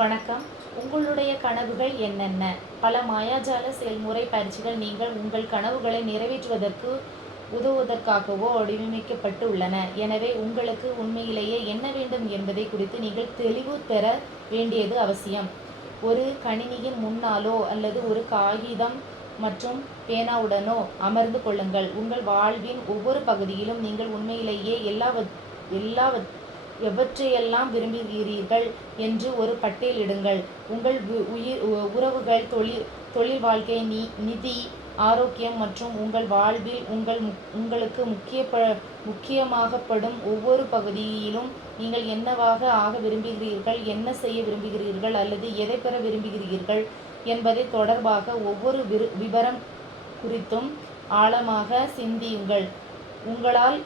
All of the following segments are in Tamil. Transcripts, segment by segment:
வணக்கம். உங்களுடைய கனவுகள் என்னென்ன? பல மாயாஜால செயல்முறை பயிற்சிகள் நீங்கள் உங்கள் கனவுகளை நிறைவேற்றுவதற்கு உதவுவதற்காகவோ வடிவமைக்கப்பட்டு உள்ளன. எனவே உங்களுக்கு உண்மையிலேயே என்ன வேண்டும் என்பதை குறித்து நீங்கள் தெளிவு பெற வேண்டியது அவசியம். ஒரு கணினியின் முன்னாலோ அல்லது ஒரு காகிதம் மற்றும் பேனாவுடனோ அமர்ந்து கொள்ளுங்கள். உங்கள் வாழ்வின் ஒவ்வொரு பகுதியிலும் நீங்கள் உண்மையிலேயே எவற்றையெல்லாம் விரும்புகிறீர்கள் என்று ஒரு பட்டியலிடுங்கள். உங்கள் உறவுகள், தொழில் வாழ்க்கை, நிதி, ஆரோக்கியம் மற்றும் உங்கள் வாழ்வில் உங்களுக்கு முக்கியமாகப்படும் ஒவ்வொரு பகுதியிலும் நீங்கள் என்னவாக ஆக விரும்புகிறீர்கள், என்ன செய்ய விரும்புகிறீர்கள் அல்லது எதை பெற விரும்புகிறீர்கள் என்பதை தொடர்பாக ஒவ்வொரு விபரம் குறித்தும் ஆழமாக சிந்தியுங்கள். உங்களால்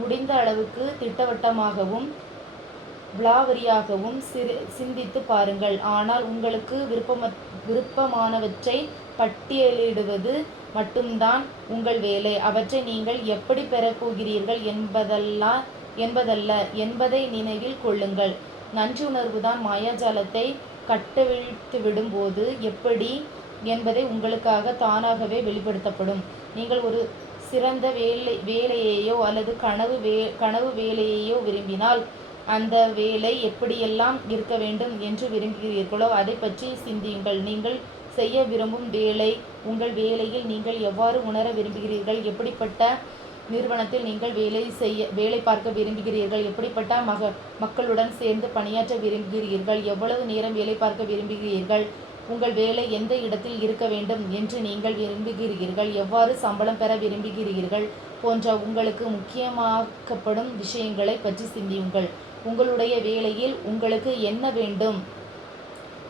முடிந்த அளவுக்கு திட்டவட்டமாகவும் விலாவரியாகவும் சிந்தித்து பாருங்கள். ஆனால் உங்களுக்கு விருப்பமானவற்றை பட்டியலிடுவது மட்டும்தான் உங்கள் வேலை. அவற்றை நீங்கள் எப்படி பெறப்போகிறீர்கள் என்பதல்ல என்பதை நினைவில் கொள்ளுங்கள். நன்றியுணர்வுதான் மாயாஜாலத்தை கட்டவிழ்த்துவிடும் போது எப்படி என்பதை உங்களுக்காக தானாகவே வெளிப்படுத்தப்படும். நீங்கள் ஒரு சிறந்த வேலையையோ அல்லது கனவு வேலையையோ விரும்பினால் அந்த வேலை எப்படியெல்லாம் இருக்க வேண்டும் என்று விரும்புகிறீர்களோ அதை பற்றி சிந்தியுங்கள். நீங்கள் செய்ய விரும்பும் வேலை, உங்கள் வேலையில் நீங்கள் எவ்வாறு உணர விரும்புகிறீர்கள், எப்படிப்பட்ட நிறுவனத்தில் நீங்கள் வேலை பார்க்க விரும்புகிறீர்கள், எப்படிப்பட்ட மக்களுடன் சேர்ந்து பணியாற்ற விரும்புகிறீர்கள், எவ்வளவு நேரம் வேலை பார்க்க விரும்புகிறீர்கள், உங்கள் வேலை எந்த இடத்தில் இருக்க வேண்டும் என்று நீங்கள் விரும்புகிறீர்கள், எவ்வாறு சம்பளம் பெற விரும்புகிறீர்கள் போன்ற உங்களுக்கு முக்கியமாக்கப்படும் விஷயங்களை பற்றி சிந்தியுங்கள். உங்களுடைய வேலையில் உங்களுக்கு என்ன வேண்டும்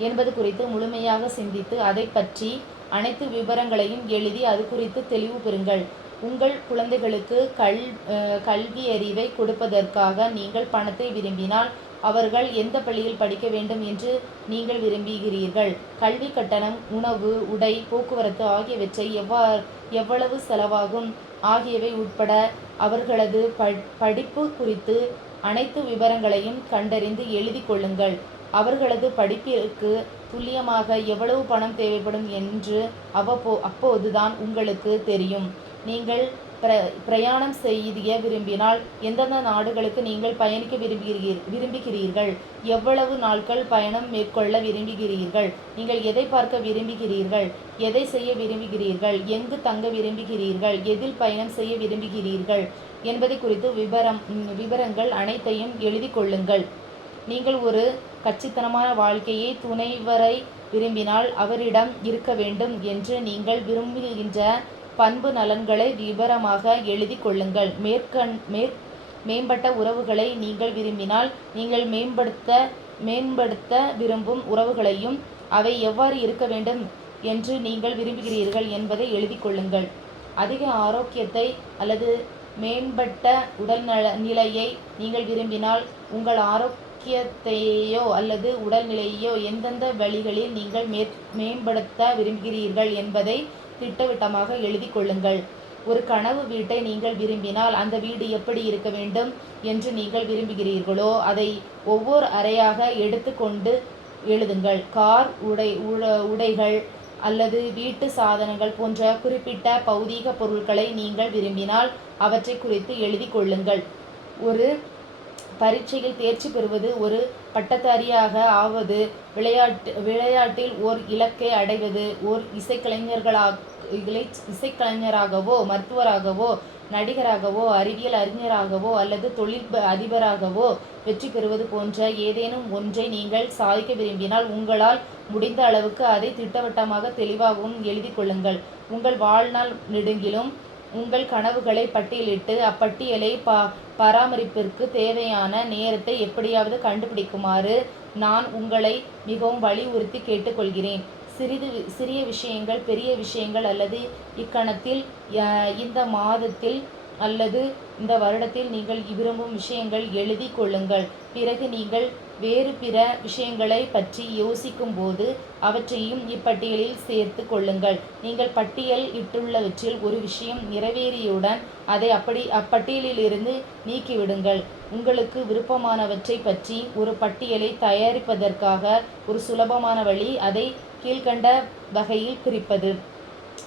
என்பது குறித்து முழுமையாக சிந்தித்து அதை பற்றி அனைத்து விவரங்களையும் எழுதி அது குறித்து தெளிவு பெறுங்கள். உங்கள் குழந்தைகளுக்கு கல்வி அறிவை கொடுப்பதற்காக நீங்கள் பணத்தை விரும்பினால் அவர்கள் எந்த பள்ளியில் படிக்க வேண்டும் என்று நீங்கள் விரும்புகிறீர்கள், கல்வி கட்டணம், உணவு, உடை, போக்குவரத்து ஆகியவற்றை எவ்வளவு செலவாகும் ஆகியவை உட்பட அவர்களது படிப்பு குறித்து அனைத்து விவரங்களையும் கண்டறிந்து எழுதி கொள்ளுங்கள். அவர்களது படிப்பிற்கு துல்லியமாக எவ்வளவு பணம் தேவைப்படும் என்று அப்போதுதான் உங்களுக்கு தெரியும். நீங்கள் பிரயாணம் செய்ய விரும்பினால் எந்தெந்த நாடுகளுக்கு நீங்கள் பயணிக்க விரும்புகிறீர்கள், எவ்வளவு நாட்கள் பயணம் மேற்கொள்ள விரும்புகிறீர்கள், நீங்கள் எதை பார்க்க விரும்புகிறீர்கள், எதை செய்ய விரும்புகிறீர்கள், எங்கு தங்க விரும்புகிறீர்கள், எதில் பயணம் செய்ய விரும்புகிறீர்கள் என்பதை குறித்து விவரங்கள் அனைத்தையும் எழுதி கொள்ளுங்கள். நீங்கள் ஒரு கச்சித்தனமான வாழ்க்கையை துணைவரை விரும்பினால் அவரிடம் இருக்க வேண்டும் என்று நீங்கள் விரும்புகின்ற பண்பு நலன்களை விவரமாக எழுதி கொள்ளுங்கள். மேம்பட்ட உறவுகளை நீங்கள் விரும்பினால் நீங்கள் மேம்படுத்த விரும்பும் உறவுகளையும் அவை எவ்வாறு இருக்க வேண்டும் என்று நீங்கள் விரும்புகிறீர்கள் என்பதை எழுதி கொள்ளுங்கள். அதிக ஆரோக்கியத்தை அல்லது மேம்பட்ட நிலையை நீங்கள் விரும்பினால் உங்கள் ஆரோக்கியத்தையோ அல்லது உடல்நிலையோ எந்தெந்த வழிகளில் நீங்கள் மேம்படுத்த விரும்புகிறீர்கள் என்பதை திட்டவட்டமாக எழுதி கொள்ளுங்கள். ஒரு கனவு வீட்டை நீங்கள் விரும்பினால் அந்த வீடு எப்படி இருக்க வேண்டும் என்று நீங்கள் விரும்புகிறீர்களோ அதை ஒவ்வொரு அறையாக எடுத்துக்கொண்டு எழுதுங்கள். கார், உடைகள் அல்லது வீட்டு சாதனங்கள் போன்ற குறிப்பிட்ட பௌதீக பொருட்களை நீங்கள் விரும்பினால் அவற்றை குறித்து எழுதி கொள்ளுங்கள். ஒரு பரீட்சையில் தேர்ச்சி பெறுவது, ஒரு பட்டதாரியாக ஆவது, விளையாட்டில் ஓர் இலக்கை அடைவது, ஓர் இசைக்கலைஞராகவோ, மருத்துவராகவோ, நடிகராகவோ, அறிவியல் அறிஞராகவோ அல்லது தொழில் அதிபராகவோ வெற்றி பெறுவது போன்ற ஏதேனும் ஒன்றை நீங்கள் சாதிக்க விரும்பினால் உங்களால் முடிந்த அளவுக்கு அதை திட்டவட்டமாக தெளிவாகவும் எழுதி கொள்ளுங்கள். உங்கள் வாழ்நாள் நெடுங்கிலும் உங்கள் கனவுகளை பட்டியலிட்டு அப்பட்டியலை பராமரிப்பிற்கு தேவையான நேரத்தை எப்படியாவது கண்டுபிடிக்குமாறு நான் உங்களை மிகவும் வலியுறுத்தி கேட்டுக்கொள்கிறேன். சிறிய விஷயங்கள், பெரிய விஷயங்கள் அல்லது இக்கணத்தில், இந்த மாதத்தில் அல்லது இந்த வருடத்தில் நீங்கள் விரும்பும் விஷயங்கள் எழுதி கொள்ளுங்கள். பிறகு நீங்கள் வேறு பிற விஷயங்களை பற்றி யோசிக்கும்போது அவற்றையும் இப்பட்டியலில் சேர்த்து கொள்ளுங்கள். நீங்கள் பட்டியல் இட்டுள்ளவற்றில் ஒரு விஷயம் நிறைவேறியவுடன் அதை அப்பட்டியலிலிருந்து நீக்கிவிடுங்கள். உங்களுக்கு விருப்பமானவற்றைப் பற்றி ஒரு பட்டியலை தயாரிப்பதற்காக ஒரு சுலபமான வழி அதை கீழ்க்கண்ட வகையில் குறிப்பது: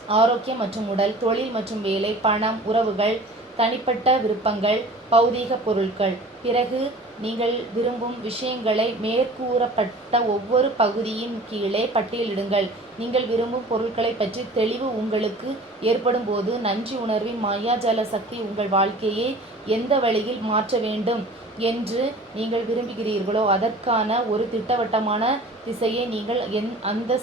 ஆரோக்கியம் மற்றும் உடல், தொழில் மற்றும் வேலை, பணம், உறவுகள், தனிப்பட்ட விருப்பங்கள், பௌதீக பொருட்கள். பிறகு நீங்கள் விரும்பும் விஷயங்களை மேற்கூறப்பட்ட ஒவ்வொரு பகுதியின் கீழே பட்டியலிடுங்கள். நீங்கள் விரும்பும் பொருட்களைப் பற்றி தெளிவு உங்களுக்கு ஏற்படும்போது, நன்றி உணர்வின் மாயாஜால சக்தி உங்கள் வாழ்க்கையை எந்த வழியில் மாற்ற வேண்டும் என்று நீங்கள் விரும்புகிறீர்களோ அதற்கான ஒரு திட்டவட்டமான திசையை நீங்கள் அந்த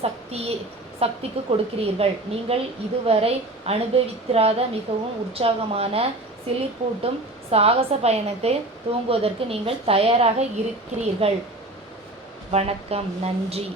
சக்திக்கு கொடுக்கிறீர்கள். நீங்கள் இதுவரை அனுபவித்திராத மிகவும் உற்சாகமான, சிலிர்ப்பூட்டும் சாகச பயணத்தை துவங்குவதற்கு நீங்கள் தயாராக இருக்கிறீர்கள். வணக்கம். நன்றி.